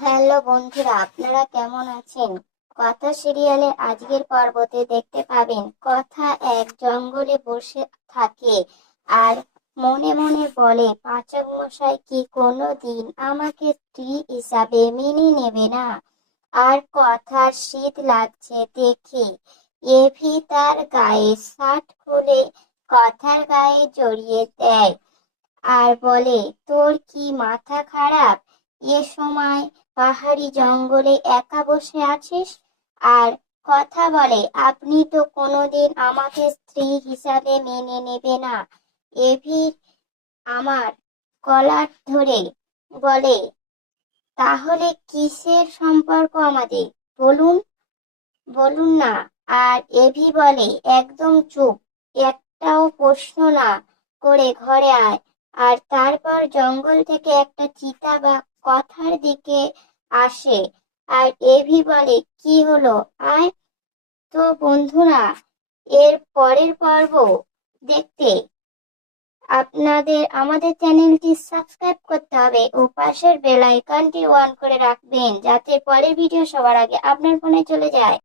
Hello বন্ধুরা, আপনারা কেমন আছেন? কথা সিরিয়ালের আজকের পর্বতে দেখতে পাবেন কথা এক জঙ্গলে বসে থাকে আর মনে মনে বলে, পাচক মশাই কি কোনোদিন আমাকে স্ত্রী হিসাবে মেনে নেবে না? আর কথার শীত লাগছে দেখে এভি তার গায়ে শার্ট খুলে কথার গায়ে জড়িয়ে দেয় আর বলে, তোর কি মাথা খারাপ? এ সময় পাহাড়ি জঙ্গলে একা বসে আছিস? আর কথা বলে, আপনি তো কোনোদিন আমাকে স্ত্রী হিসাবে মেনে নেবে না। এভি আমার কলার ধরে বলে, তাহলে কিসের সম্পর্ক আমাদের? বলুন, বলুন না। আর এভি বলে, একদম চুপ, একটাও প্রশ্ন না করে ঘরে আয়। আর তারপর জঙ্গল থেকে একটা চিতা বা কথার দিকে আসে আর এভি বলে, কি হলো, আয়। তো বন্ধুরা, এর পরের পর্ব দেখতে আপনাদের আমাদের চ্যানেলটি সাবস্ক্রাইব করতে হবে ও পাশের বেল আইকনটি অন করে রাখবেন, যাতে পরের ভিডিও সবার আগে আপনার ফোনে চলে যায়।